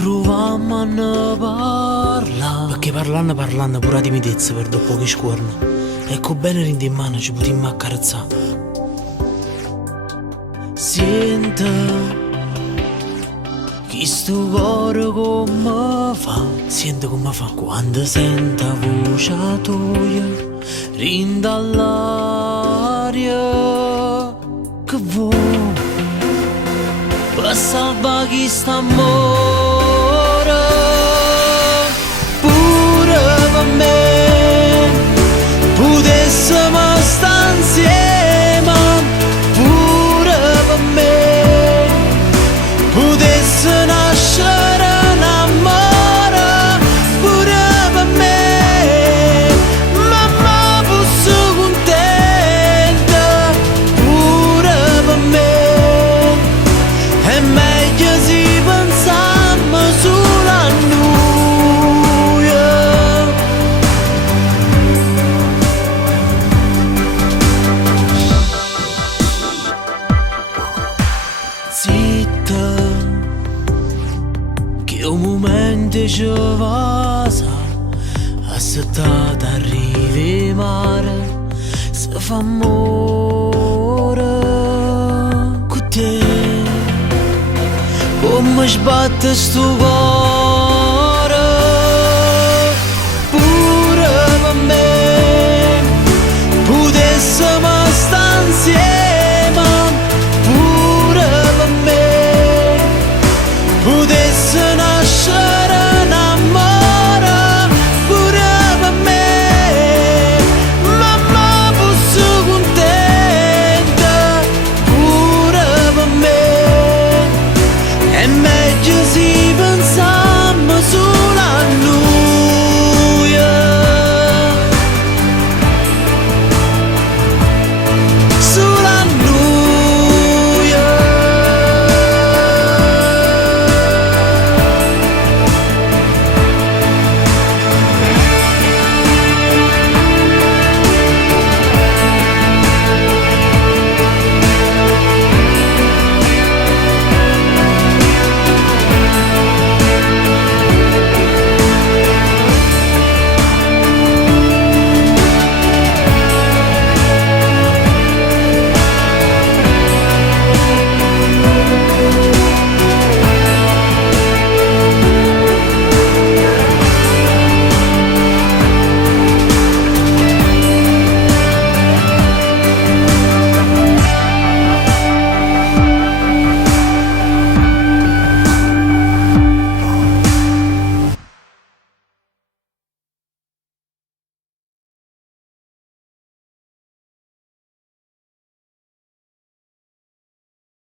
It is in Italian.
proviamo a ne parlare. Perché parlando pure la timidezza per dopo che scuorno. Ecco bene rindi in mano ci potremmo accarezzare. Sento che sto cuore come fa, sento come fa quando sento la voce tua, rinda all'aria che vuoi per salvare chi sta amore. Pure per me potessimo stare insieme, pure per me potesse nascere un amore, pure per me, mamma fosse contenta, pure per me, è meglio se pensammo solo a noi. Zitta, che un momento ci passa, aspettata arrivi mare, se fa amore con te. Come sbatte sto cuore, pure per me potessimo stare insieme.